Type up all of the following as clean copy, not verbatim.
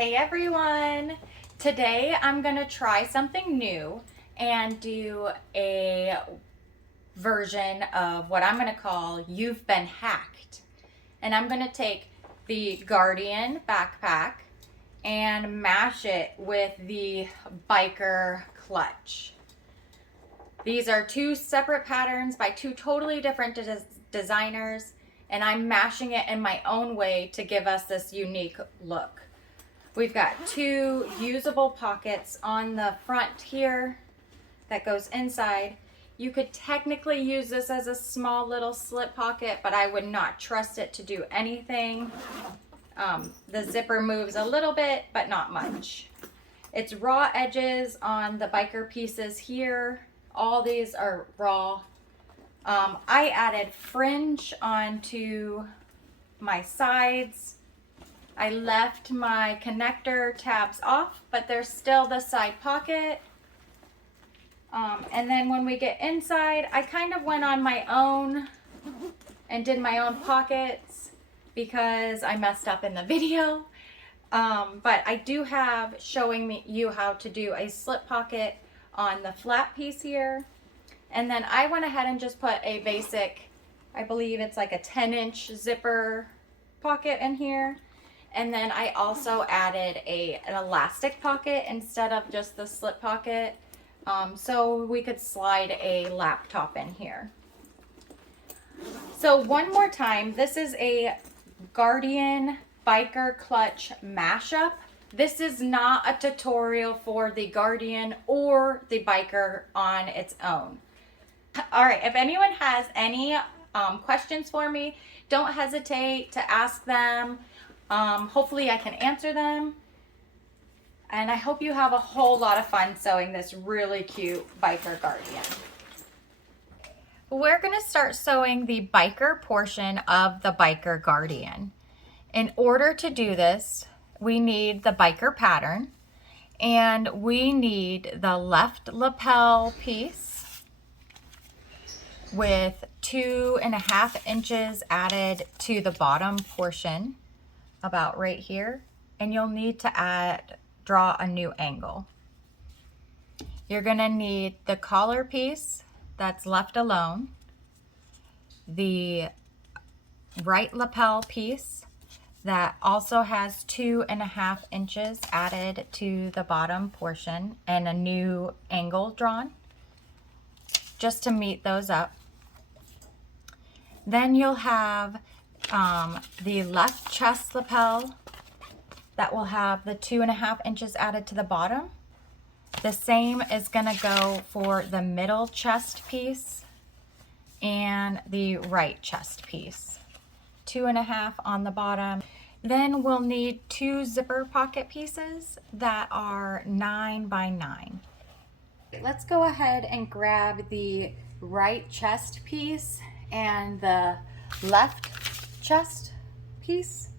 Hey everyone! Today I'm going to try something new and do a version of what I'm going to call You've Been Hacked. And I'm going to take the Guardian backpack and mash it with the biker clutch. These are two separate patterns by two totally different designers, and I'm mashing it in my own way to give us this unique look. We've got two usable pockets on the front here that goes inside. You could technically use this as a small little slip pocket, but I would not trust it to do anything. The zipper moves a little bit, but not much. It's raw edges on the biker pieces here. All these are raw. I added fringe onto my sides. I left my connector tabs off, but there's still the side pocket. And then when we get inside, I kind of went on my own and did my own pockets because I messed up in the video. But I do have showing you how to do a slip pocket on the flat piece here. And then I went ahead and just put a basic, I believe it's like a 10-inch zipper pocket in here. And then I also added an elastic pocket instead of just the slip pocket, so we could slide a laptop in here. So one more time, this is a Guardian biker clutch mashup. This is not a tutorial for the Guardian or the biker on its own. All right, if anyone has any questions for me, don't hesitate to ask them. Hopefully I can answer them. And I hope you have a whole lot of fun sewing this really cute biker Guardian. We're going to start sewing the biker portion of the biker Guardian. In order to do this, we need the biker pattern, and we need the left lapel piece with 2.5 inches added to the bottom portion, about right here, and you'll need to draw a new angle. You're going to need the collar piece that's left alone, the right lapel piece that also has 2.5 inches added to the bottom portion, and a new angle drawn just to meet those up. Then you'll have the left chest lapel that will have the 2.5 inches added to the bottom. The same is going to go for the middle chest piece and the right chest piece. 2.5 on the bottom. Then we'll need two zipper pocket pieces that are 9 by 9. Let's go ahead and grab the right chest piece and the left chest piece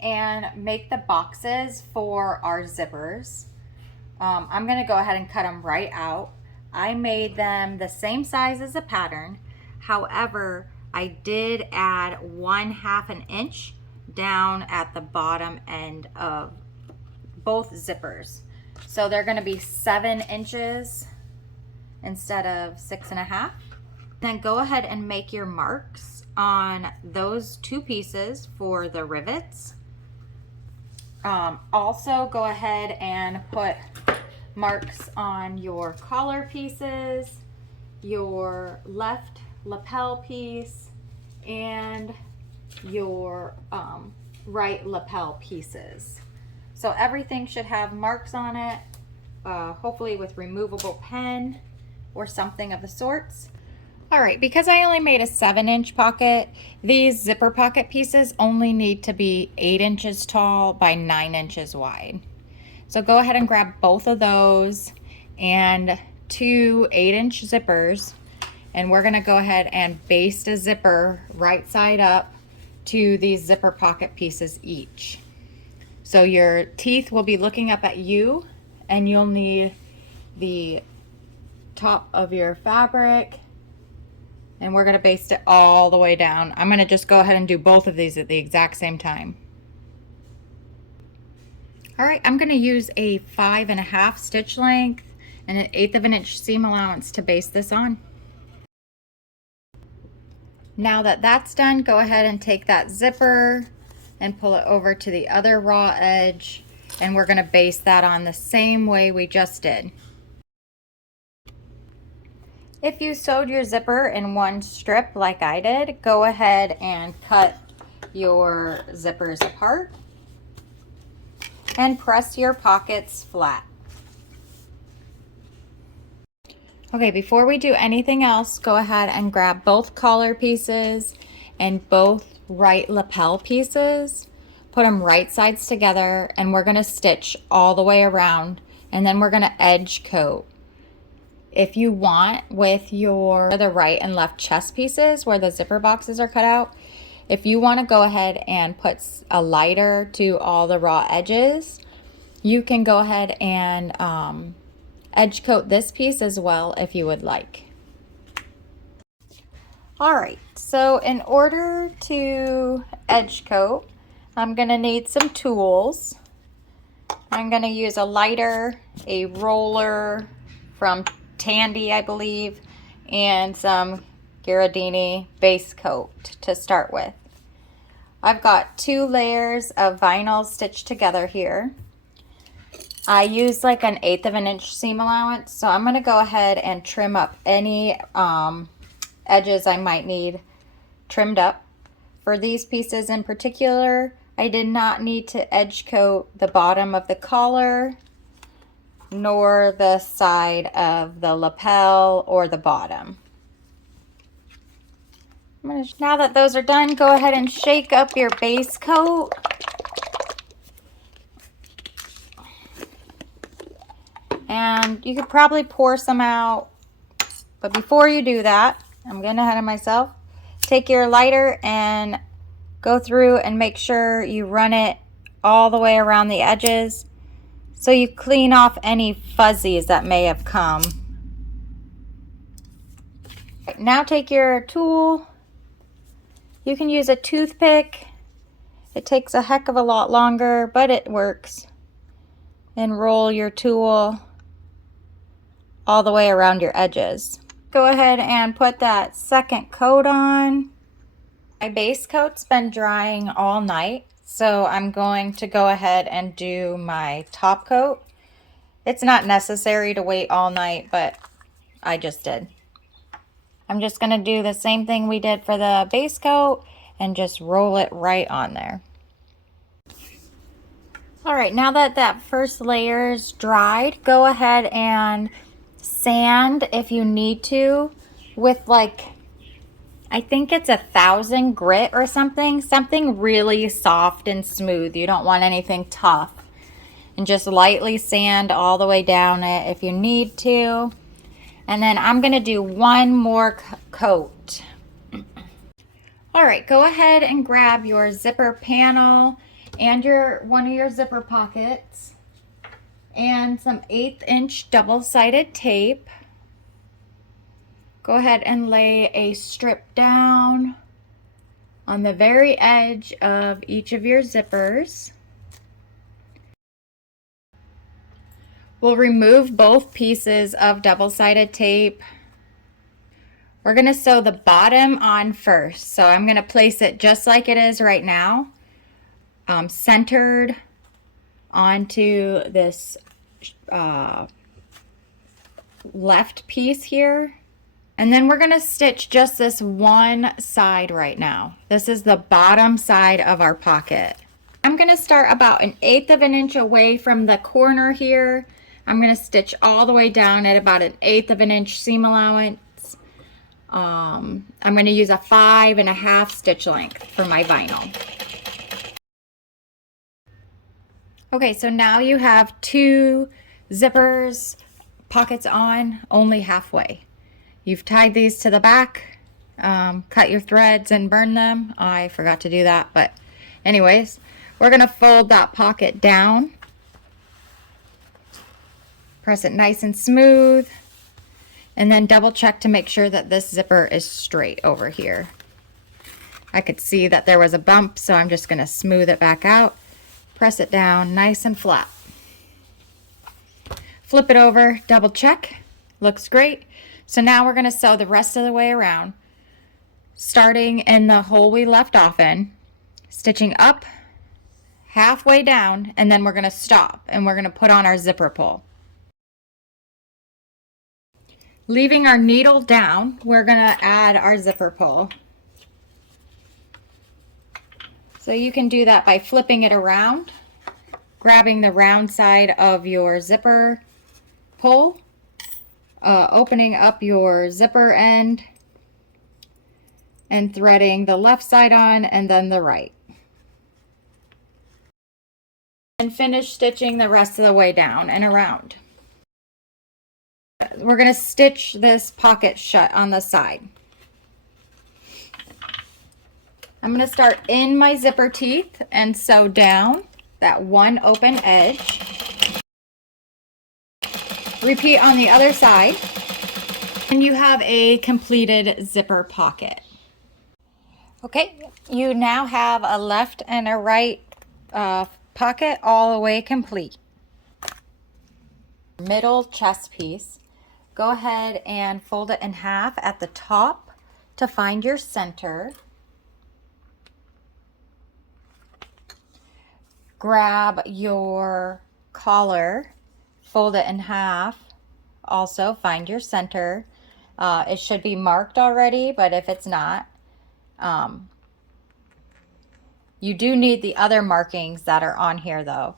and make the boxes for our zippers. I'm going to go ahead and cut them right out. I made them the same size as the pattern. However, I did add 1/2 inch down at the bottom end of both zippers. So they're going to be 7 inches instead of 6.5. Then go ahead and make your marks on those two pieces for the rivets. Also go ahead and put marks on your collar pieces, your left lapel piece, and your right lapel pieces. So everything should have marks on it, hopefully with removable pen or something of the sorts. All right, because I only made a 7-inch pocket, these zipper pocket pieces only need to be 8 inches tall by 9 inches wide. So go ahead and grab both of those and two 8-inch zippers, and we're gonna go ahead and baste a zipper right side up to these zipper pocket pieces each. So your teeth will be looking up at you, and you'll need the top of your fabric, and we're going to baste it all the way down. I'm going to just go ahead and do both of these at the exact same time. All right, I'm gonna use a 5.5 stitch length and an 1/8 of an inch seam allowance to base this on. Now that that's done, go ahead and take that zipper and pull it over to the other raw edge, and we're gonna base that on the same way we just did. If you sewed your zipper in one strip like I did, go ahead and cut your zippers apart and press your pockets flat. Okay, before we do anything else, go ahead and grab both collar pieces and both right lapel pieces. Put them right sides together, and we're gonna stitch all the way around, and then we're gonna edge coat. If you want, with the right and left chest pieces where the zipper boxes are cut out, if you want to go ahead and put a lighter to all the raw edges, you can go ahead and edge coat this piece as well if you would like. All right, so in order to edge coat, I'm gonna need some tools. I'm gonna use a lighter, a roller from Tandy, I believe, and some Ghirardini base coat to start with. I've got 2 layers of vinyl stitched together here. I used like an 1/8 of an inch seam allowance, so I'm going to go ahead and trim up any edges I might need trimmed up. For these pieces in particular, I did not need to edge coat the bottom of the collar, nor the side of the lapel or the bottom. Now that those are done, go ahead and shake up your base coat. And you could probably pour some out, but before you do that, I'm getting ahead of myself. Take your lighter and go through and make sure you run it all the way around the edges so you clean off any fuzzies that may have come. Now take your tool. You can use a toothpick. It takes a heck of a lot longer, but it works. And roll your tool all the way around your edges. Go ahead and put that second coat on. My base coat's been drying all night, so I'm going to go ahead and do my top coat. It's not necessary to wait all night, but I just did. I'm just going to do the same thing we did for the base coat and just roll it right on there. All right, now that that first layer's dried, go ahead and sand if you need to with like, I think it's 1,000 grit or something really soft and smooth. You don't want anything tough. And just lightly sand all the way down it if you need to. And then I'm gonna do one more coat. All right, go ahead and grab your zipper panel and one of your zipper pockets and some 1/8 inch double-sided tape. Go ahead and lay a strip down on the very edge of each of your zippers. We'll remove both pieces of double-sided tape. We're going to sew the bottom on first. So I'm going to place it just like it is right now, centered onto this left piece here. And then we're going to stitch just this one side right now. This is the bottom side of our pocket. I'm going to start about 1/8 of an inch away from the corner here. I'm going to stitch all the way down at about 1/8 of an inch seam allowance. I'm going to use a 5.5 stitch length for my vinyl. Okay, so now you have 2 zippers, pockets on, only halfway. You've tied these to the back, cut your threads and burn them. I forgot to do that, but anyways, we're going to fold that pocket down. Press it nice and smooth, and then double check to make sure that this zipper is straight over here. I could see that there was a bump, so I'm just going to smooth it back out. Press it down nice and flat. Flip it over, double check. Looks great. So now we're going to sew the rest of the way around, starting in the hole we left off in, stitching up halfway down, and then we're going to stop and we're going to put on our zipper pull. Leaving our needle down, we're going to add our zipper pull. So you can do that by flipping it around, grabbing the round side of your zipper pull, opening up your zipper end, and threading the left side on and then the right. And finish stitching the rest of the way down and around. We're going to stitch this pocket shut on the side. I'm going to start in my zipper teeth and sew down that one open edge. Repeat on the other side, and you have a completed zipper pocket. Okay, you now have a left and a right pocket all the way complete. Middle chest piece. Go ahead and fold it in half at the top to find your center. Grab your collar, fold it in half, also find your center. It should be marked already, but if it's not, you do need the other markings that are on here though,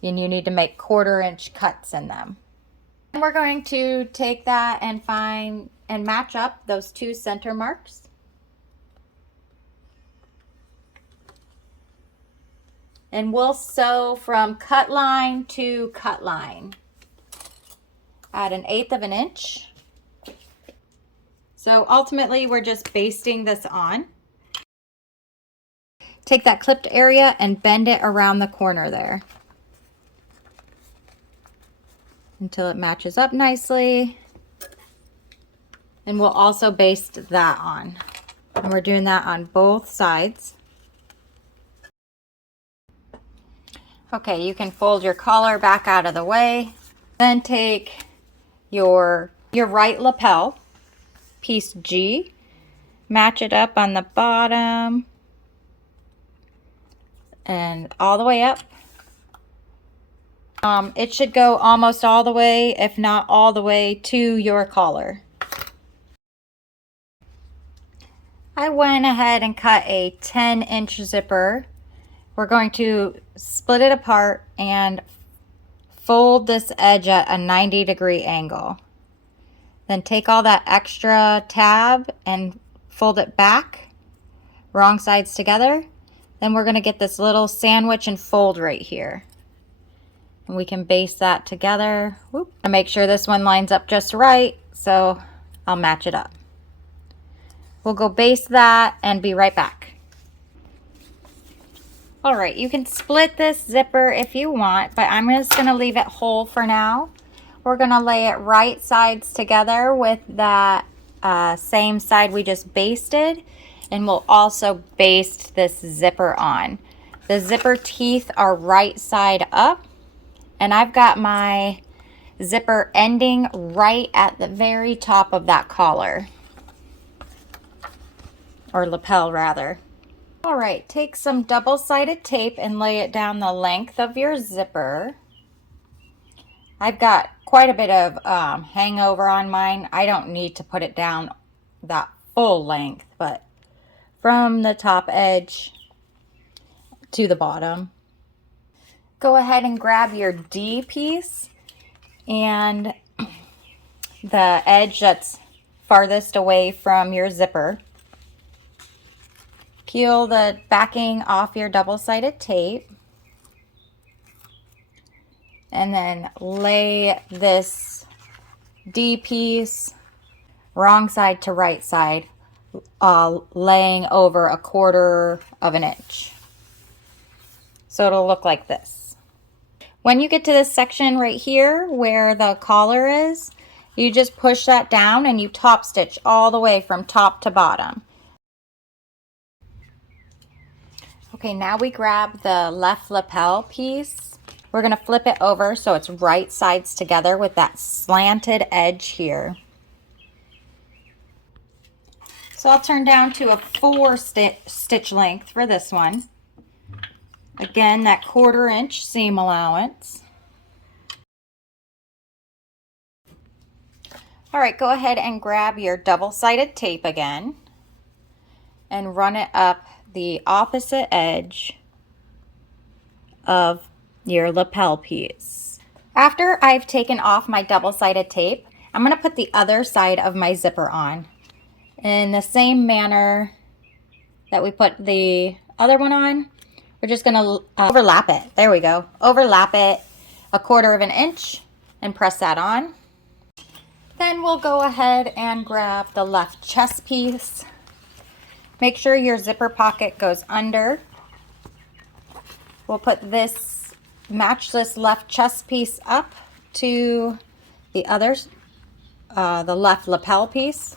and you need to make 1/4 inch cuts in them. And we're going to take that and find and match up those two center marks. And we'll sew from cut line to cut line at 1/8 of an inch. So ultimately we're just basting this on. Take that clipped area and bend it around the corner there until it matches up nicely. And we'll also baste that on. And we're doing that on both sides. Okay, you can fold your collar back out of the way. Then take your right lapel, piece G, match it up on the bottom and all the way up. It should go almost all the way, if not all the way, to your collar. I went ahead and cut a 10-inch zipper. We're going to split it apart and fold this edge at a 90-degree angle. Then take all that extra tab and fold it back, wrong sides together. Then we're going to get this little sandwich and fold right here. And we can baste that together. Whoop. And make sure this one lines up just right, so I'll match it up. We'll go baste that and be right back. All right, you can split this zipper if you want, but I'm just going to leave it whole for now. We're going to lay it right sides together with that same side we just basted, and we'll also baste this zipper on. The zipper teeth are right side up, and I've got my zipper ending right at the very top of that collar, or lapel rather. All right, take some double-sided tape and lay it down the length of your zipper. I've got quite a bit of hangover on mine. I don't need to put it down that full length, but from the top edge to the bottom. Go ahead and grab your D piece and the edge that's farthest away from your zipper. Peel the backing off your double-sided tape and then lay this D piece wrong side to right side, laying over 1/4 of an inch. So it'll look like this. When you get to this section right here where the collar is, you just push that down and you top stitch all the way from top to bottom. Okay, now we grab the left lapel piece. We're gonna flip it over so it's right sides together with that slanted edge here. So I'll turn down to a 4 stitch length for this one. Again, that 1/4 inch seam allowance. All right, go ahead and grab your double-sided tape again and run it up the opposite edge of your lapel piece. After I've taken off my double-sided tape, I'm going to put the other side of my zipper on in the same manner that we put the other one on. We're just going to overlap it. There we go. Overlap it 1/4 inch and press that on. Then we'll go ahead and grab the left chest piece. Make sure your zipper pocket goes under. We'll put this, match this left chest piece up to the others, the left lapel piece,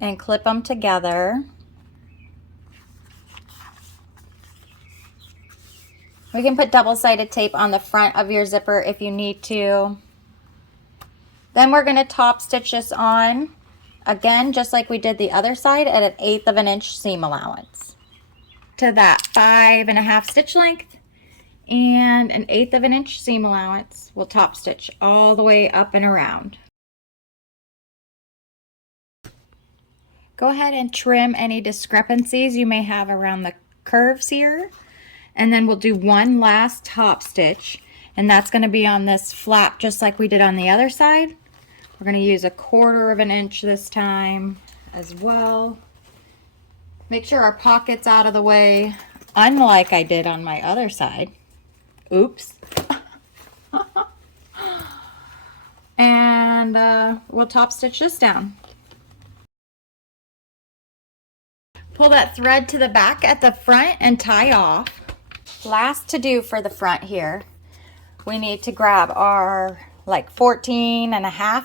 and clip them together. We can put double-sided tape on the front of your zipper if you need to. Then we're going to top stitch this on, again, just like we did the other side, at an 1/8 inch seam allowance. To that 5.5 stitch length and an 1/8 inch seam allowance, we'll top stitch all the way up and around. Go ahead and trim any discrepancies you may have around the curves here. And then we'll do one last top stitch, and that's going to be on this flap just like we did on the other side. We're going to use a 1/4 inch this time as well. Make sure our pocket's out of the way, unlike I did on my other side. Oops. And we'll top stitch this down. Pull that thread to the back at the front and tie off. Last to do for the front here, we need to grab our like 14.5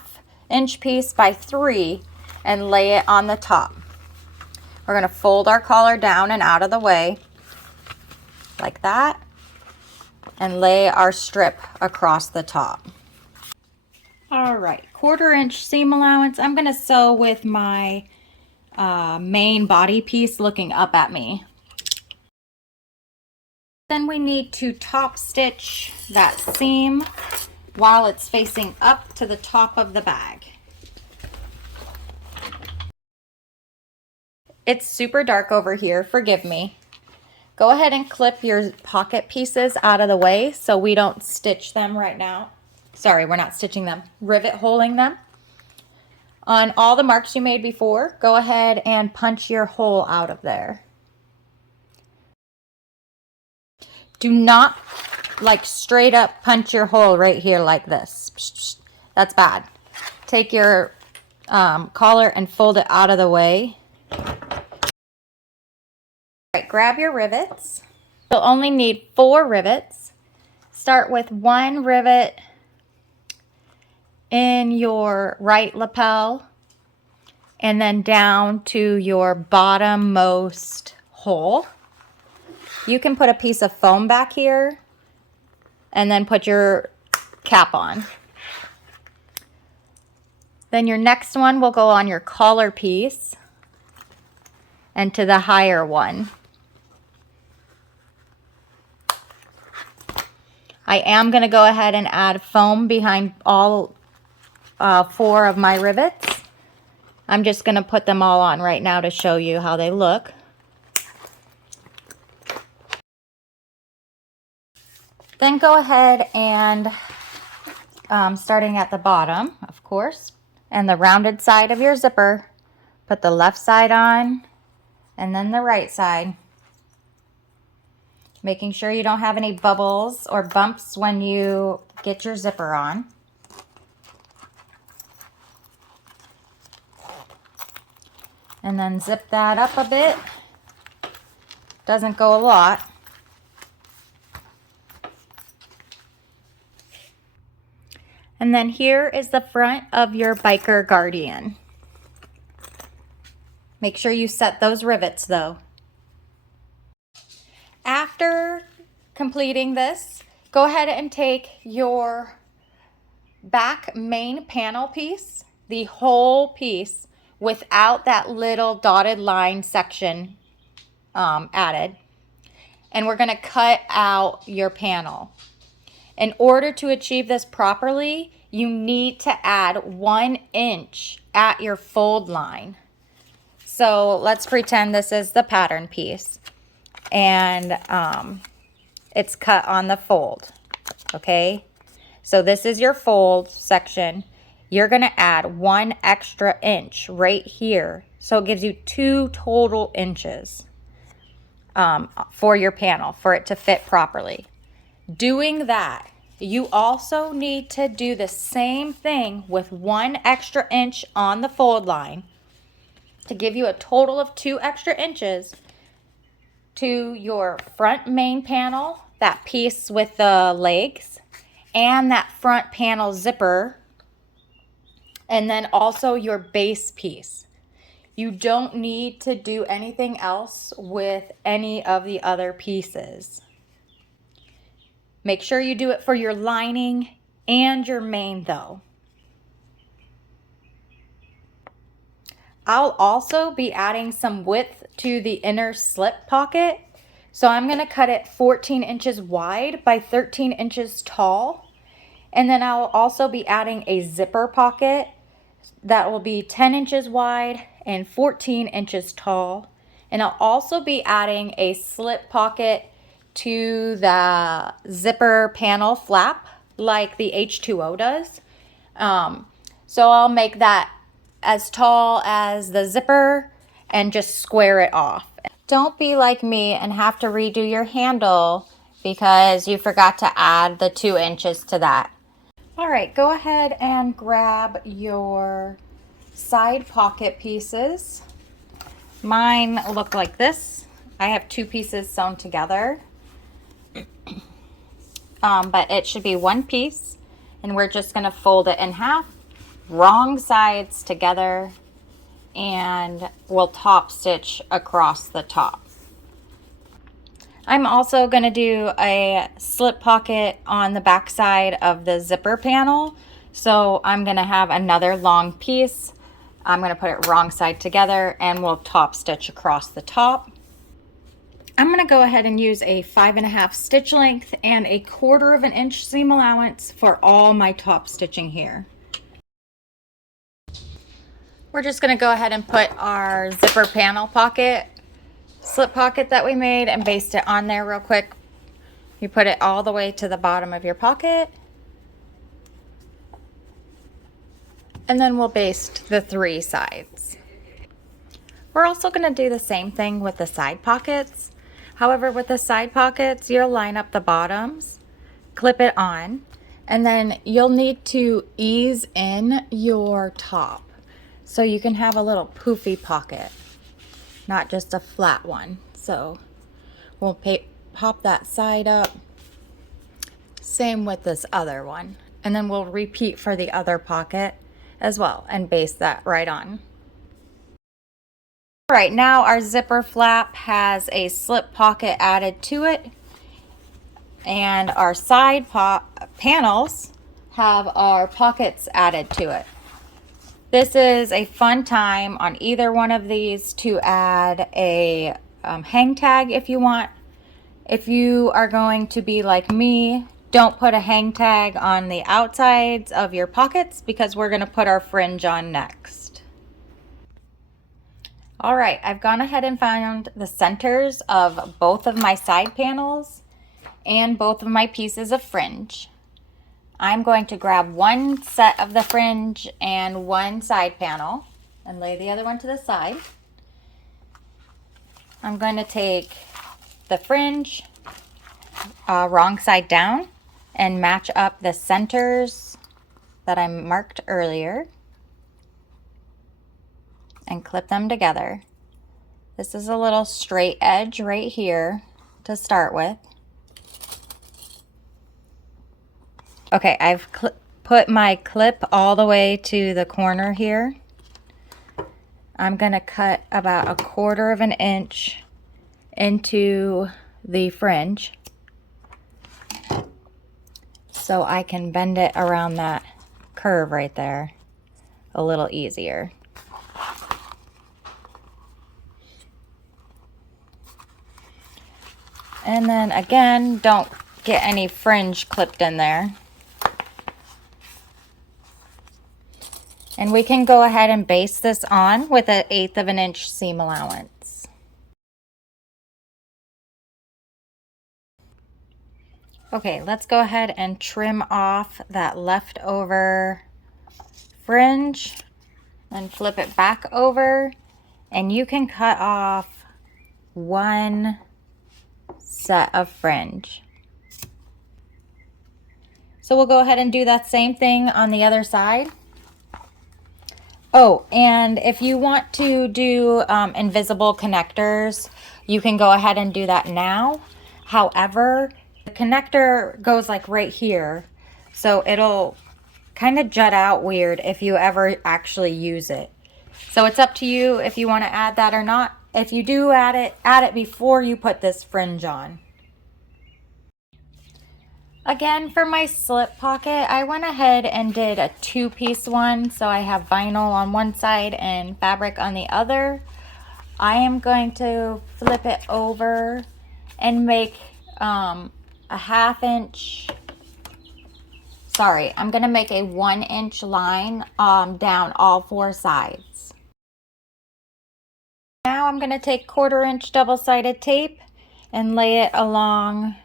inch piece by 3 and lay it on the top. We're going to fold our collar down and out of the way like that and lay our strip across the top. All right, 1/4 inch seam allowance. I'm going to sew with my main body piece looking up at me. Then we need to top stitch that seam while it's facing up to the top of the bag. It's super dark over here, forgive me. Go ahead and clip your pocket pieces out of the way so we don't stitch them right now. Sorry, we're not stitching them, rivet holing them. On all the marks you made before, go ahead and punch your hole out of there. Do not like straight up punch your hole right here like this. That's bad. Take your collar and fold it out of the way. All right, grab your rivets. You'll only need 4 rivets. Start with 1 rivet in your right lapel and then down to your bottommost hole. You can put a piece of foam back here and then put your cap on. Then your next one will go on your collar piece and to the higher one. I am going to go ahead and add foam behind all 4 of my rivets. I'm just going to put them all on right now to show you how they look. Then go ahead and, starting at the bottom, of course, and the rounded side of your zipper, put the left side on and then the right side. Making sure you don't have any bubbles or bumps when you get your zipper on. And then zip that up a bit. Doesn't go a lot. And then here is the front of your biker guardian. Make sure you set those rivets though. after completing this, go ahead and take your back main panel piece, the whole piece, without that little dotted line section added, and we're going to cut out your panel. In order to achieve this properly, you need to add 1 inch at your fold line. So let's pretend this is the pattern piece, and it's cut on the fold, okay? So this is your fold section. You're going to add 1 extra inch right here. So it gives you 2 total inches for your panel, for it to fit properly. Doing that, you also need to do the same thing with 1 extra inch on the fold line to give you a total of 2 extra inches to your front main panel, that piece with the legs, and that front panel zipper, and then also your base piece. You don't need to do anything else with any of the other pieces. Make sure you do it for your lining and your main though. I'll also be adding some width to the inner slip pocket. So I'm going to cut it 14 inches wide by 13 inches tall. And then I'll also be adding a zipper pocket that will be 10 inches wide and 14 inches tall. And I'll also be adding a slip pocket to the zipper panel flap like the H2O does. So I'll make that as tall as the zipper and just square it off. Don't be like me and have to redo your handle because you forgot to add the 2 inches to that. All right, go ahead and grab your side pocket pieces. Mine look like this. I have 2 pieces sewn together. But it should be 1 piece, and we're just going to fold it in half, wrong sides together, and we'll top stitch across the top. I'm also going to do a slip pocket on the back side of the zipper panel. So I'm going to have another long piece. I'm going to put it wrong side together, and we'll top stitch across the top. I'm going to go ahead and use a 5.5 stitch length and a 1/4 inch seam allowance for all my top stitching here. We're just going to go ahead and put our zipper panel pocket, slip pocket that we made, and baste it on there real quick. You put it all the way to the bottom of your pocket. And then we'll baste the 3 sides. We're also going to do the same thing with the side pockets. However, with the side pockets, you'll line up the bottoms, clip it on, and then you'll need to ease in your top so you can have a little poofy pocket, not just a flat one. So we'll pop that side up. Same with this other one. And then we'll repeat for the other pocket as well and baste that right on. All right, now our zipper flap has a slip pocket added to it, and our side panels have our pockets added to it. This is a fun time on either one of these to add a hang tag if you want. If you are going to be like me, don't put a hang tag on the outsides of your pockets because we're going to put our fringe on next. All right, I've gone ahead and found the centers of both of my side panels and both of my pieces of fringe. I'm going to grab 1 set of the fringe and 1 side panel and lay the other one to the side. I'm going to take the fringe wrong side down and match up the centers that I marked earlier and clip them together. This is a little straight edge right here to start with. Okay, I've put my clip all the way to the corner here. I'm going to cut about 1/4 inch into the fringe so I can bend it around that curve right there a little easier. And then again, don't get any fringe clipped in there. And we can go ahead and base this on with 1/8 of an inch seam allowance. Okay, let's go ahead and trim off that leftover fringe and flip it back over, and you can cut off one set of fringe. So we'll go ahead and do that same thing on the other side. Oh, and if you want to do invisible connectors, you can go ahead and do that now. However, the connector goes like right here, so it'll kind of jut out weird if you ever actually use it. So it's up to you if you want to add that or not. If you do add it before you put this fringe on. Again, for my slip pocket, I went ahead and did a 2-piece one. So I have vinyl on one side and fabric on the other. I am going to flip it over and make a 1/2 inch. Sorry, I'm going to make a 1-inch line down all 4 sides. Now I'm going to take 1/4 inch double-sided tape and lay it along.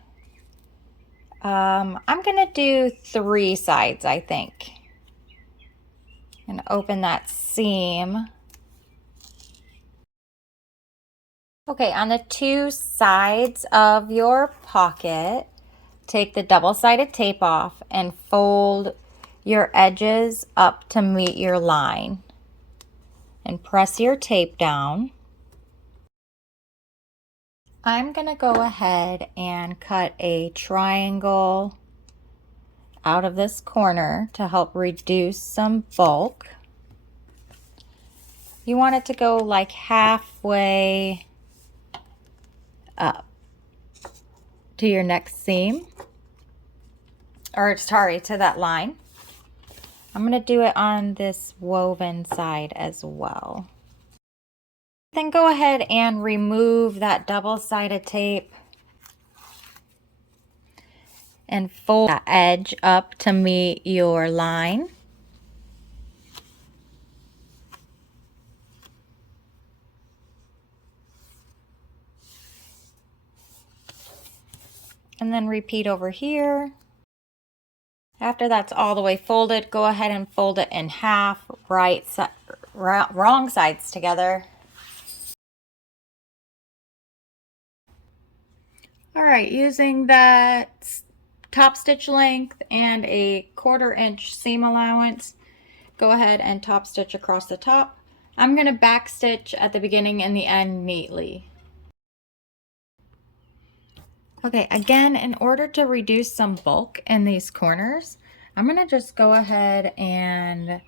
I'm going to do 3 sides, I think. And open that seam. Okay, on the 2 sides of your pocket, take the double-sided tape off and fold your edges up to meet your line. And press your tape down. I'm going to go ahead and cut a triangle out of this corner to help reduce some bulk. You want it to go like halfway up to your next seam, or sorry, to that line. I'm going to do it on this woven side as well. Then go ahead and remove that double-sided tape and fold that edge up to meet your line. And then repeat over here. After that's all the way folded, go ahead and fold it in half, wrong sides together. All right, using that top stitch length and a 1/4 inch seam allowance, go ahead and top stitch across the top. I'm going to back stitch at the beginning and the end neatly. Okay, again, in order to reduce some bulk in these corners, I'm going to just go ahead and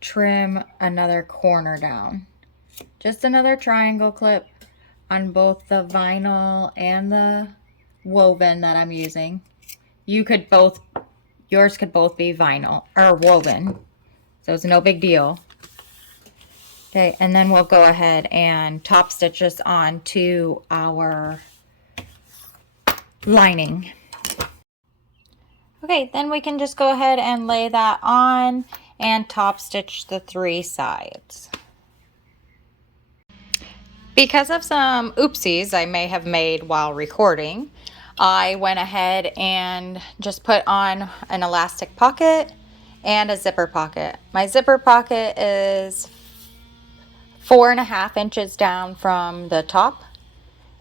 trim another corner down. Just another triangle clip on both the vinyl and the woven that I'm using. Yours could both be vinyl or woven, so it's no big deal. Okay, and then we'll go ahead and top stitch this onto our lining. Okay, then we can just go ahead and lay that on and top stitch the 3 sides. Because of some oopsies I may have made while recording, I went ahead and just put on an elastic pocket and a zipper pocket. My zipper pocket is 4.5 inches down from the top.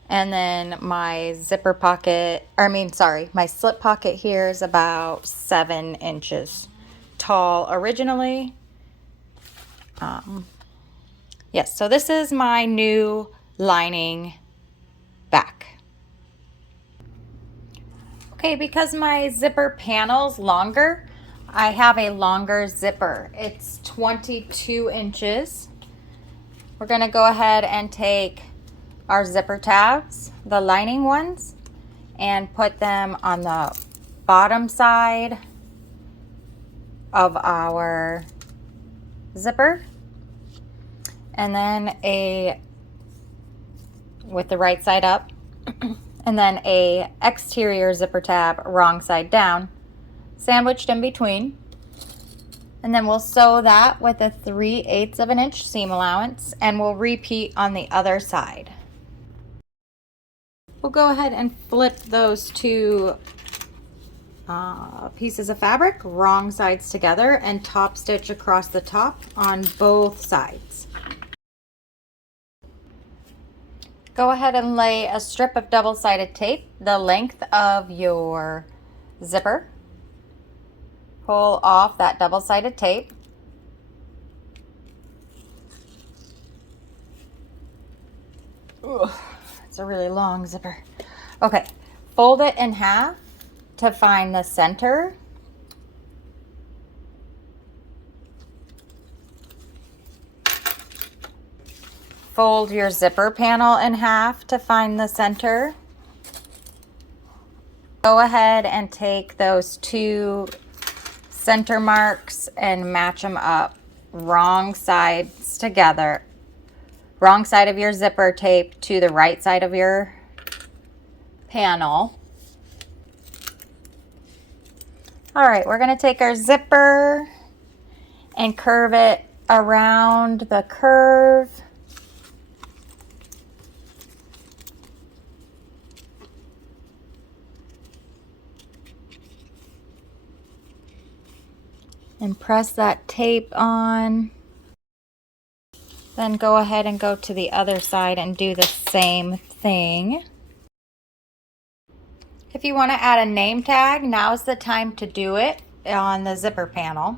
And then my zipper pocket, my slip pocket here is about 7 inches tall originally. Yes, so this is my new lining back. Okay, because my zipper panel's longer, I have a longer zipper. It's 22 inches. We're gonna go ahead and take our zipper tabs, the lining ones, and put them on the bottom side of our zipper, and then with the right side up, and then a exterior zipper tab wrong side down, sandwiched in between. And then we'll sew that with a 3/8 of an inch seam allowance, and we'll repeat on the other side. We'll go ahead and flip those two pieces of fabric wrong sides together and top stitch across the top on both sides. Go ahead and lay a strip of double-sided tape the length of your zipper. Pull off that double-sided tape. Ugh, it's a really long zipper. Okay, fold it in half to find the center. Fold your zipper panel in half to find the center. Go ahead and take those two center marks and match them up wrong sides together. Wrong side of your zipper tape to the right side of your panel. All right, we're going to take our zipper and curve it around the curve. And press that tape on. Then go ahead and go to the other side and do the same thing. If you want to add a name tag, now's the time to do it on the zipper panel.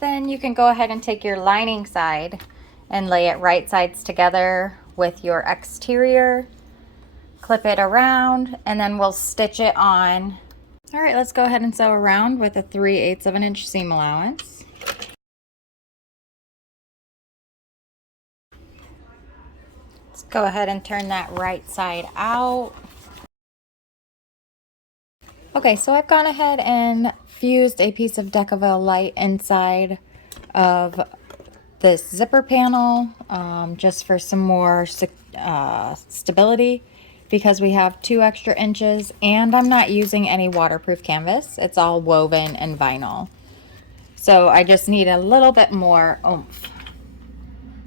Then you can go ahead and take your lining side and lay it right sides together with your exterior. Clip it around, and then we'll stitch it on. All right, let's go ahead and sew around with a 3/8 of an inch seam allowance. Let's go ahead and turn that right side out. Okay, so I've gone ahead and fused a piece of Decaville Light inside of this zipper panel just for some more stability, because we have 2 extra inches, and I'm not using any waterproof canvas. It's all woven and vinyl. So I just need a little bit more oomph.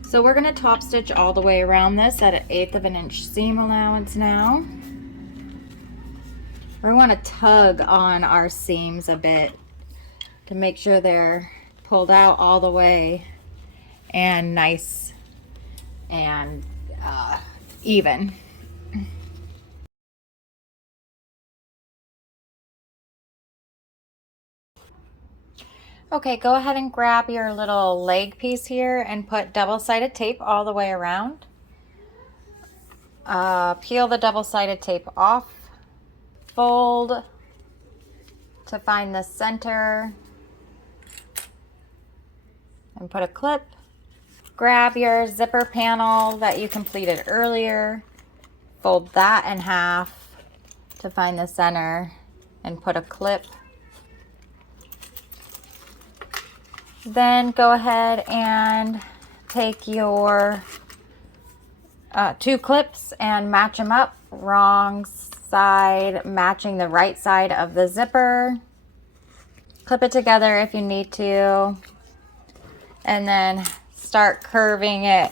So we're going to top stitch all the way around this at an 1/8 of an inch seam allowance now. We want to tug on our seams a bit to make sure they're pulled out all the way and nice and even. Okay, go ahead and grab your little leg piece here and put double-sided tape all the way around. Peel the double-sided tape off. Fold to find the center and put a clip. Grab your zipper panel that you completed earlier. Fold that in half to find the center and put a clip. Then go ahead and take your 2 clips and match them up. Wrong side matching the right side of the zipper. Clip it together if you need to. And then start curving it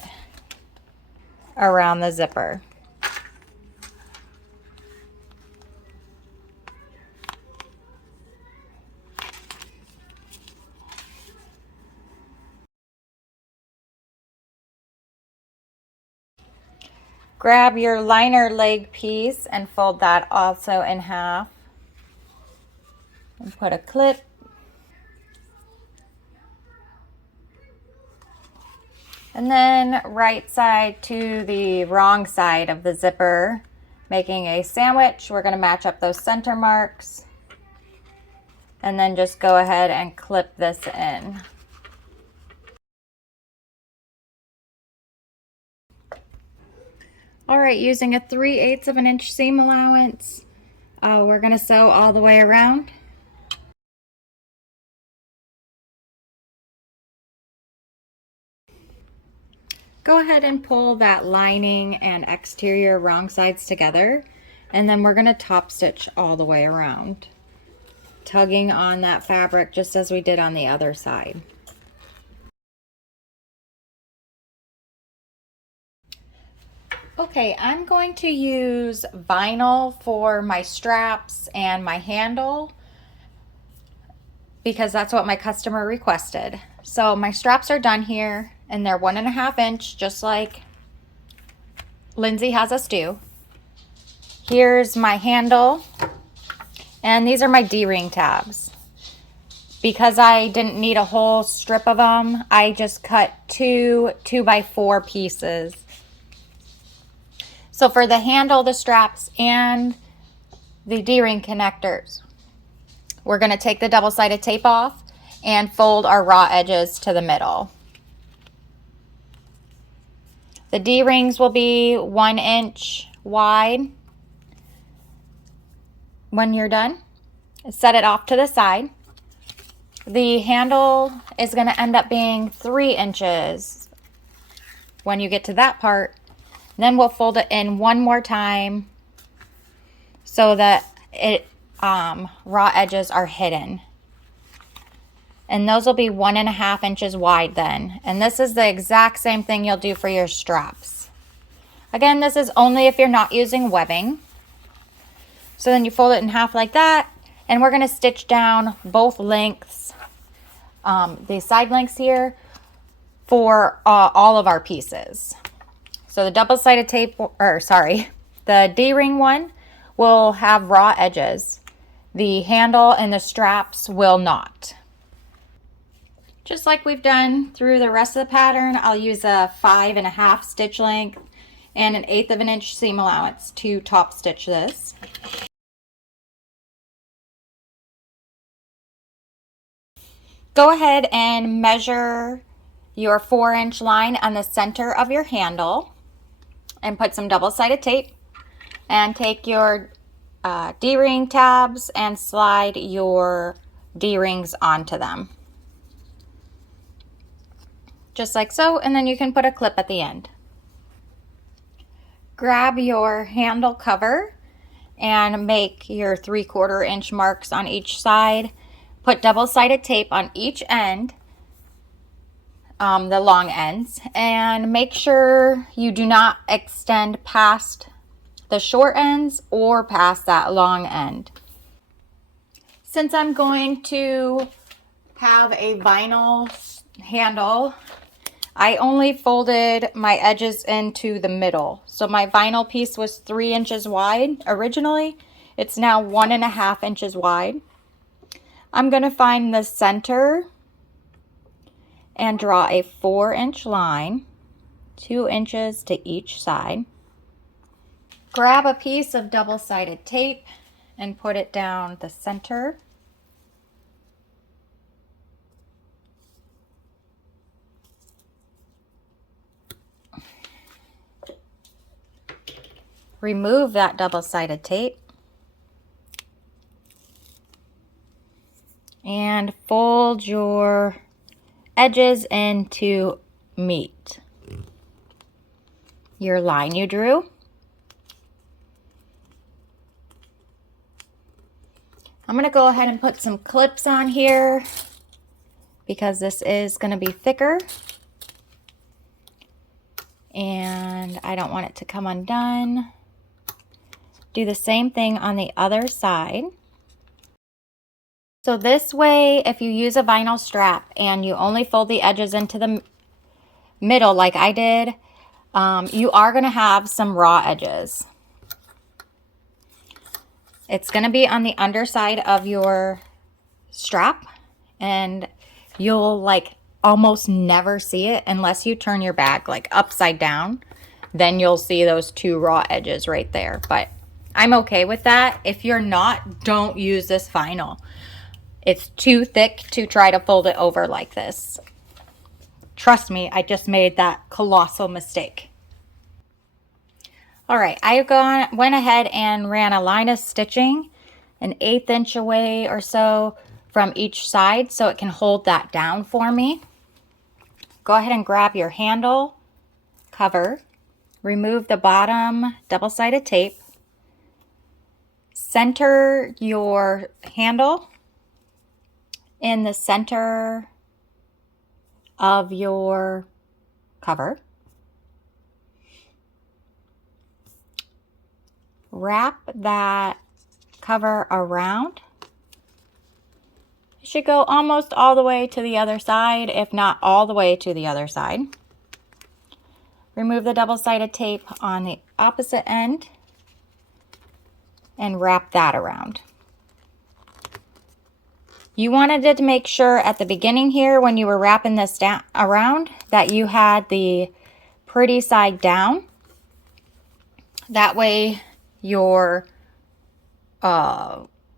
around the zipper. Grab your liner leg piece and fold that also in half. And put a clip. And then right side to the wrong side of the zipper, making a sandwich. We're going to match up those center marks. And then just go ahead and clip this in. All right, using a 3/8 of an inch seam allowance, we're gonna sew all the way around. Go ahead and pull that lining and exterior wrong sides together, and then we're gonna top stitch all the way around, tugging on that fabric just as we did on the other side. Okay, I'm going to use vinyl for my straps and my handle because that's what my customer requested. So my straps are done here and they're 1.5 inch, just like Lindsay has us do. Here's my handle, and these are my D-ring tabs. Because I didn't need a whole strip of them, I just cut two 2x4 pieces. So for the handle, the straps, and the D-ring connectors, we're going to take the double-sided tape off and fold our raw edges to the middle. The D-rings will be 1 inch wide. When you're done, set it off to the side. The handle is going to end up being 3 inches when you get to that part. Then we'll fold it in one more time so that raw edges are hidden. And those will be 1.5 inches wide then. And this is the exact same thing you'll do for your straps. Again, this is only if you're not using webbing. So then you fold it in half like that, and we're going to stitch down both lengths, the side lengths here, for all of our pieces. So the double-sided tape, the D-ring one will have raw edges. The handle and the straps will not. Just like we've done through the rest of the pattern, I'll use a 5.5 stitch length and 1/8 of an inch seam allowance to top stitch this. Go ahead and measure your 4-inch line on the center of your handle and put some double-sided tape, and take your D-ring tabs and slide your D-rings onto them. Just like so, and then you can put a clip at the end. Grab your handle cover and make your 3/4 inch marks on each side. Put double-sided tape on each end, the long ends, and make sure you do not extend past the short ends or past that long end. Since I'm going to have a vinyl handle, I only folded my edges into the middle. So my vinyl piece was 3 inches wide originally. It's now 1.5 inches wide. I'm going to find the center and draw a 4-inch line, 2 inches to each side. Grab a piece of double-sided tape and put it down the center. Remove that double-sided tape and fold your edges into meet your line you drew. I'm going to go ahead and put some clips on here because this is going to be thicker and I don't want it to come undone. Do the same thing on the other side. So this way, if you use a vinyl strap and you only fold the edges into the middle like I did, you are going to have some raw edges. It's going to be on the underside of your strap, and you'll like almost never see it unless you turn your bag like upside down. Then you'll see those 2 raw edges right there. But I'm okay with that. If you're not, don't use this vinyl. It's too thick to try to fold it over like this. Trust me, I just made that colossal mistake. All right, went ahead and ran a line of stitching 1/8 inch away or so from each side so it can hold that down for me. Go ahead and grab your handle cover, remove the bottom double-sided tape, center your handle in the center of your cover. Wrap that cover around. It should go almost all the way to the other side, if not all the way to the other side. Remove the double-sided tape on the opposite end and wrap that around. You wanted to make sure at the beginning here when you were wrapping this down around that you had the pretty side down. That way your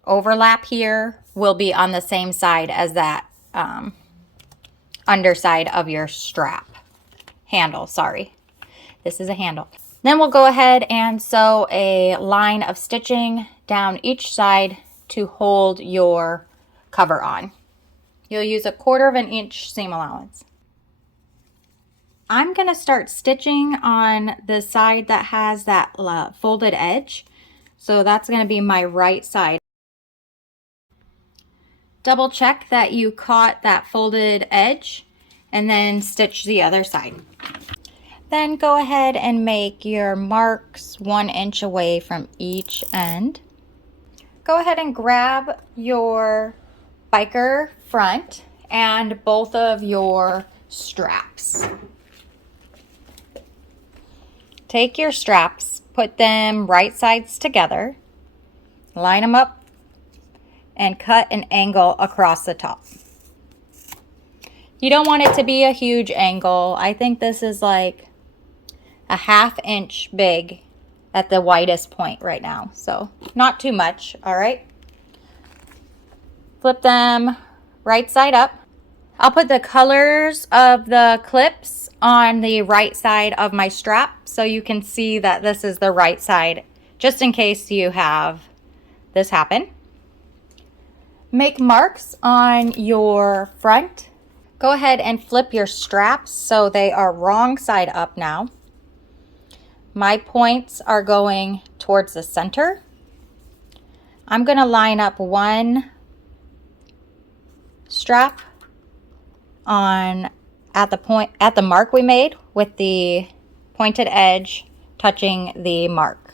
overlap here will be on the same side as that underside of your strap. Handle, sorry. This is a handle. Then we'll go ahead and sew a line of stitching down each side to hold your cover on. You'll use 1/4 inch seam allowance. I'm going to start stitching on the side that has that folded edge. So that's going to be my right side. Double check that you caught that folded edge and then stitch the other side. Then go ahead and make your marks 1 inch away from each end. Go ahead and grab your biker front and both of your straps. Take your straps, put them right sides together, line them up, and cut an angle across the top. You don't want it to be a huge angle. I think this is like a 1/2 inch big at the widest point right now, so not too much. All right, flip them right side up. I'll put the colors of the clips on the right side of my strap so you can see that this is the right side, just in case you have this happen. Make marks on your front. Go ahead and flip your straps so they are wrong side up now. My points are going towards the center. I'm going to line up one strap on at the mark we made with the pointed edge touching the mark.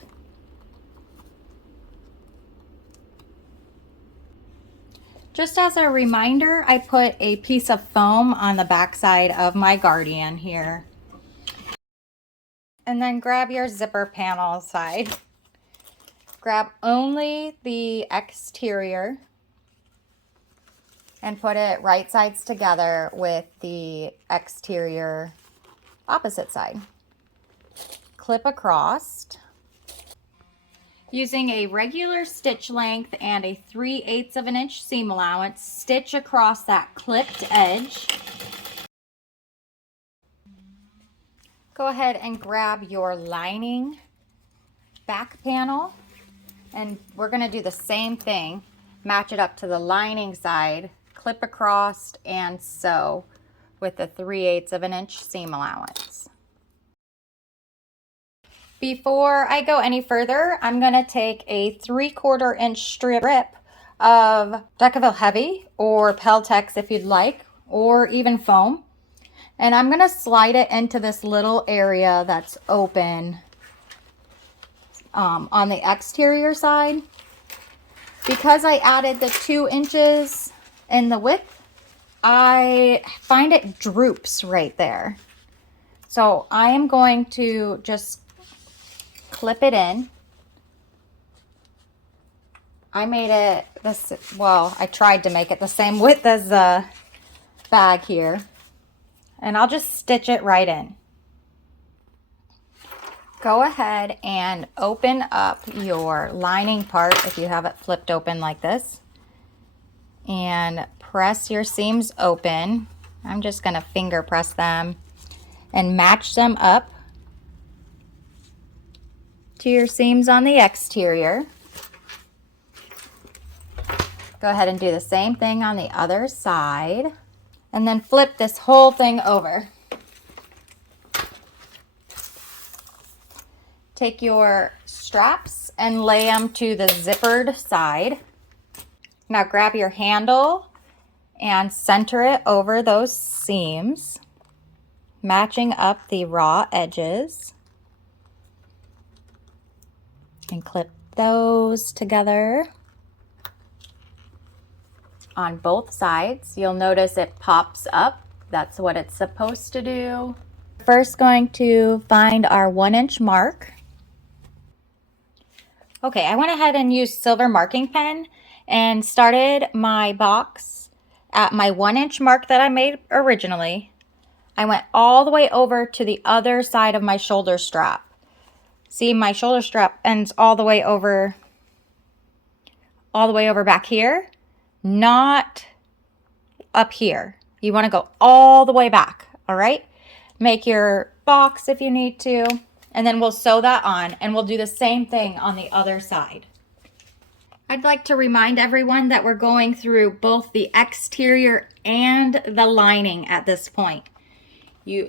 Just as a reminder, I put a piece of foam on the back side of my Guardian here. And then grab your zipper panel side. Grab only the exterior and put it right sides together with the exterior opposite side. Clip across. Using a regular stitch length and a 3/8 inch seam allowance, stitch across that clipped edge. Go ahead and grab your lining back panel, and we're going to do the same thing. Match it up to the lining side, clip across, and sew with a 3/8 inch seam allowance. Before I go any further, I'm going to take a 3/4 inch strip of Decaville Heavy or Peltex if you'd like, or even foam. And I'm going to slide it into this little area that's open on the exterior side. Because I added the 2 inches in the width, I find it droops right there. So I am going to just clip it in. I made it this, well, I tried to make it the same width as the bag here. And I'll just stitch it right in. Go ahead and open up your lining part if you have it flipped open like this. And press your seams open. I'm just going to finger press them and match them up to your seams on the exterior. Go ahead and do the same thing on the other side. And then flip this whole thing over. Take your straps and lay them to the zippered side. Now grab your handle and center it over those seams, matching up the raw edges. And clip those together on both sides. You'll notice it pops up. That's what it's supposed to do. First, going to find our 1-inch mark. Okay, I went ahead and used silver marking pen and started my box at my 1-inch mark that I made originally. I went all the way over to the other side of my shoulder strap. See, my shoulder strap ends all the way over back here, not up here. You want to go all the way back, all right? Make your box if you need to, and then we'll sew that on, and we'll do the same thing on the other side. I'd like to remind everyone that we're going through both the exterior and the lining at this point.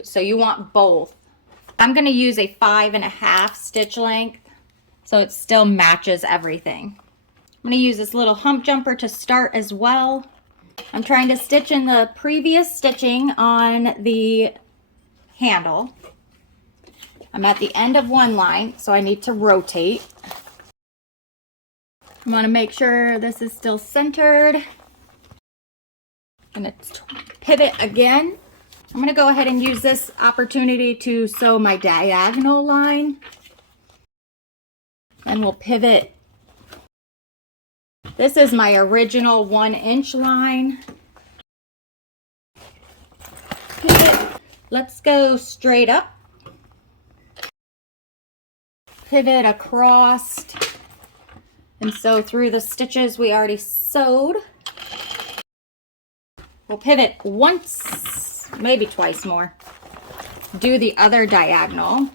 So you want both. I'm going to use a 5.5 stitch length so it still matches everything. I'm going to use this little hump jumper to start as well. I'm trying to stitch in the previous stitching on the handle. I'm at the end of one line, so I need to rotate. I want to make sure this is still centered. I'm going to pivot again. I'm going to go ahead and use this opportunity to sew my diagonal line. And we'll pivot. This is my original 1-inch line. Pivot. Let's go straight up. Pivot across and sew through the stitches we already sewed. We'll pivot once, maybe twice more. Do the other diagonal.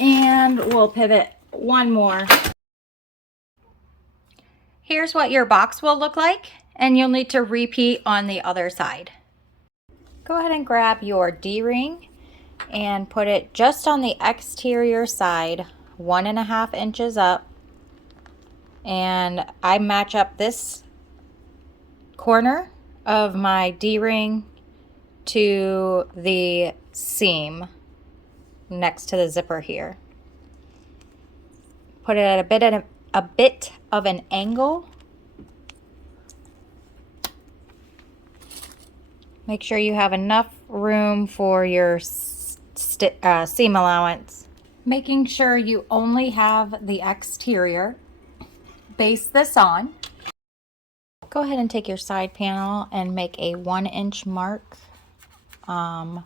And we'll pivot one more. Here's what your box will look like, and you'll need to repeat on the other side. Go ahead and grab your D-ring and put it just on the exterior side, 1.5 inches up. And I match up this corner of my D-ring to the seam next to the zipper here. Put it at a bit of an angle. Make sure you have enough room for your seam allowance. Making sure you only have the exterior. Baste this on. Go ahead and take your side panel and make a 1-inch mark on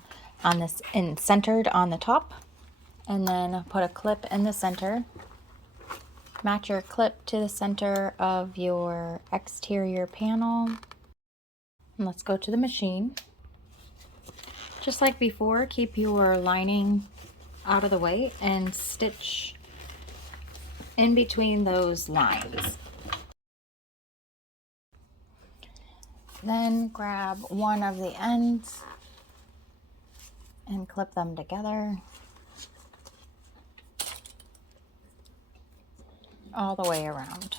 this and centered on the top, and then put a clip in the center. Match your clip to the center of your exterior panel. And let's go to the machine. Just like before, keep your lining out of the way and stitch in between those lines. Then grab one of the ends and clip them together all the way around.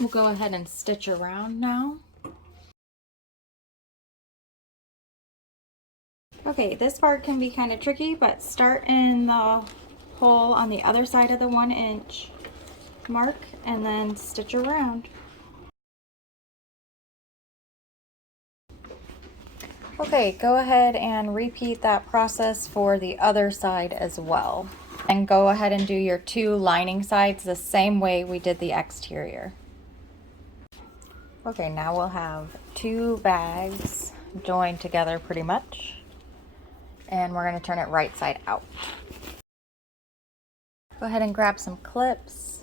We'll go ahead and stitch around now. Okay, this part can be kind of tricky, but start in the hole on the other side of the 1-inch mark and then stitch around. Okay, go ahead and repeat that process for the other side as well. And go ahead and do your 2 lining sides the same way we did the exterior. Okay, now we'll have 2 bags joined together pretty much. And we're going to turn it right side out. Go ahead and grab some clips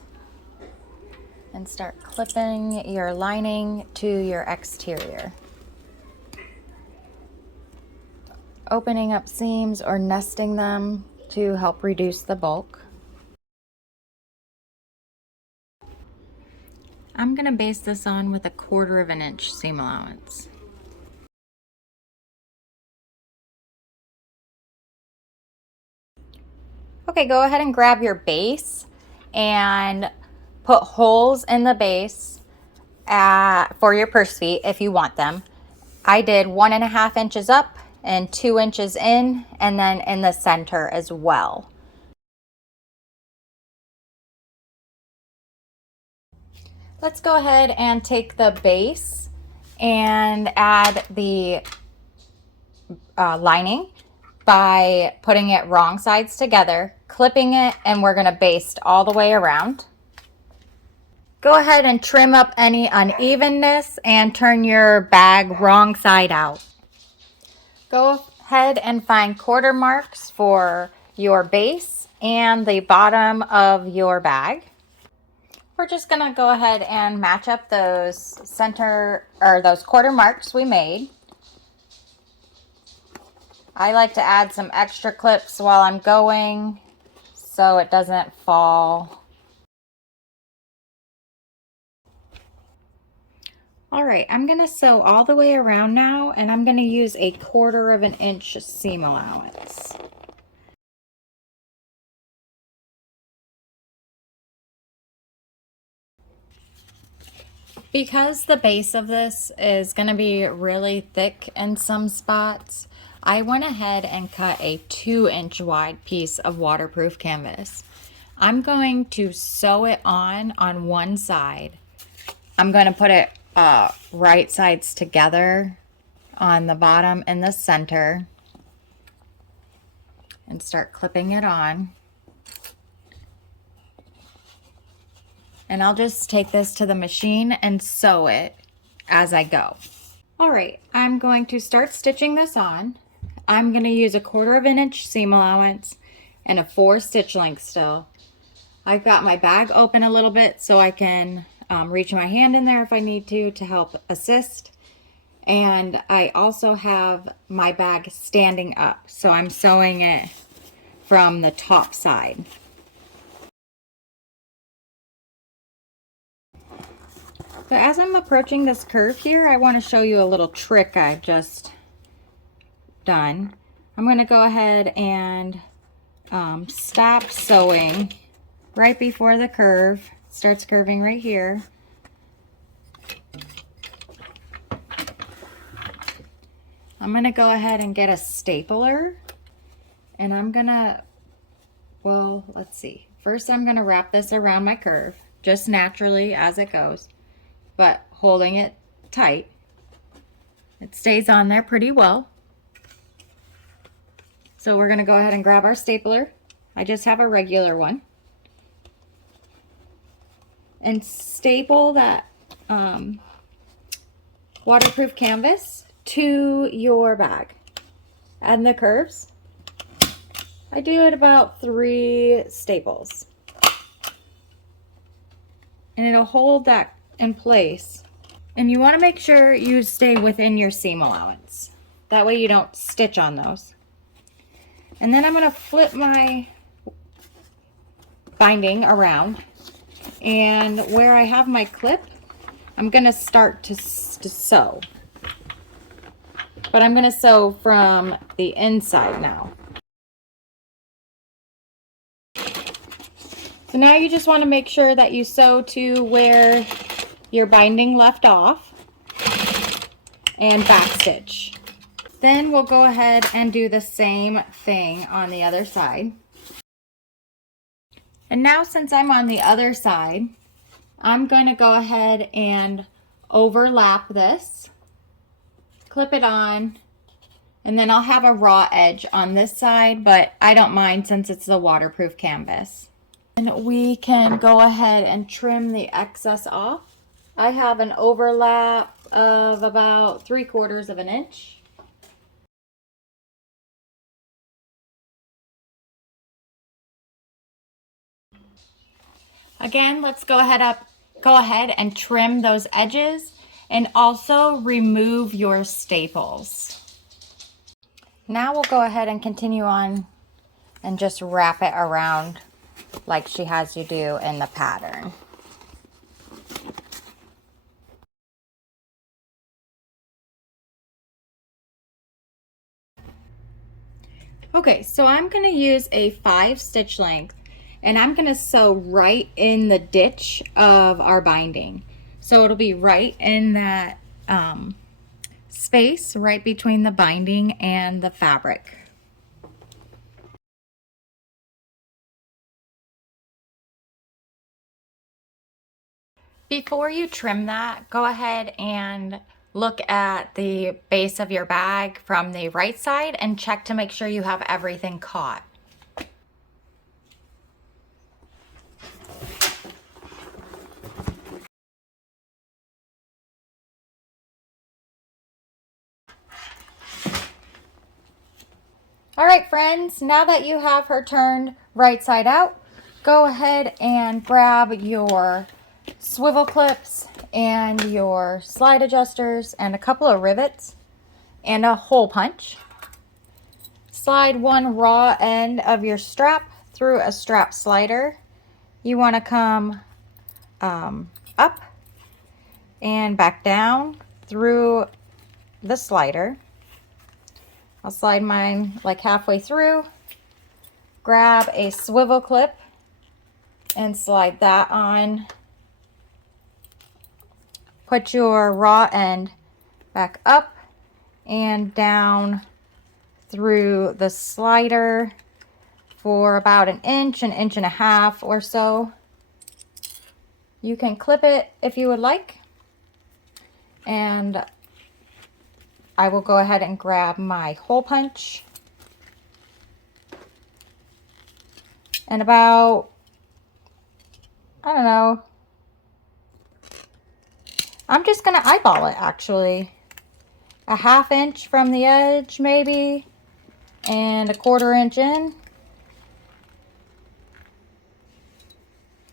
and start clipping your lining to your exterior. opening up seams or nesting them to help reduce the bulk. I'm going to base this on with 1/4 of an inch seam allowance. Okay, go ahead and grab your base and put holes in the base for your purse feet if you want them. I did 1.5 inches up and 2 inches in, and then in the center as well. Let's go ahead and take the base and add the lining by putting it wrong sides together, clipping it, and we're going to baste all the way around. Go ahead and trim up any unevenness and turn your bag wrong side out. Go ahead and find quarter marks for your base and the bottom of your bag. We're just going to go ahead and match up those center or those quarter marks we made. I like to add some extra clips while I'm going so it doesn't fall. All right, I'm going to sew all the way around now, and I'm going to use 1/4 of an inch seam allowance. Because the base of this is going to be really thick in some spots, I went ahead and cut a 2-inch wide piece of waterproof canvas. I'm going to sew it on one side. I'm going to put it right sides together on the bottom and the center and start clipping it on. And I'll just take this to the machine and sew it as I go. All right, I'm going to start stitching this on. I'm going to use 1/4 of an inch seam allowance and a 4 stitch length still. I've got my bag open a little bit so I can reach my hand in there if I need to help assist. And I also have my bag standing up, so I'm sewing it from the top side. So as I'm approaching this curve here, I want to show you a little trick I've just done. I'm going to go ahead and stop sewing right before the curve. It starts curving right here. I'm going to go ahead and get a stapler, and I'm going to, well, let's see. First I'm going to wrap this around my curve, just naturally as it goes, but holding it tight. It stays on there pretty well. So we're going to go ahead and grab our stapler. I just have a regular one. And staple that waterproof canvas to your bag. And the curves, I do it about 3 staples. And it'll hold that in place. And you want to make sure you stay within your seam allowance. That way you don't stitch on those. And then I'm going to flip my binding around. And where I have my clip, I'm going to start to sew. But I'm going to sew from the inside now. So now you just want to make sure that you sew to where your binding left off and backstitch. Then we'll go ahead and do the same thing on the other side. And now since I'm on the other side, I'm going to go ahead and overlap this, clip it on, and then I'll have a raw edge on this side, but I don't mind since it's the waterproof canvas. And we can go ahead and trim the excess off. I have an overlap of about 3/4 of an inch. Again, let's go ahead and trim those edges and also remove your staples. Now we'll go ahead and continue on and just wrap it around like she has you do in the pattern. Okay, so I'm going to use a 5 stitch length and I'm going to sew right in the ditch of our binding. So it'll be right in that space right between the binding and the fabric. Before you trim that, go ahead and look at the base of your bag from the right side and check to make sure you have everything caught. All right, friends, now that you have her turned right side out, go ahead and grab your swivel clips and your slide adjusters and a couple of rivets and a hole punch. Slide one raw end of your strap through a strap slider. You want to come up and back down through the slider. I'll slide mine like halfway through, grab a swivel clip and slide that on. Put your raw end back up and down through the slider for about an inch and a half or so. You can clip it if you would like. And I will go ahead and grab my hole punch. And about, I don't know, I'm just going to eyeball it actually. A ½ inch from the edge maybe, and a ¼ inch in.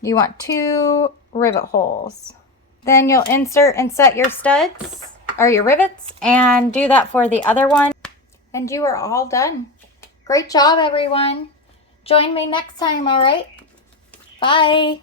You want 2 rivet holes. Then you'll insert and set your studs or your rivets and do that for the other one. And you are all done. Great job, everyone. Join me next time, all right? Bye.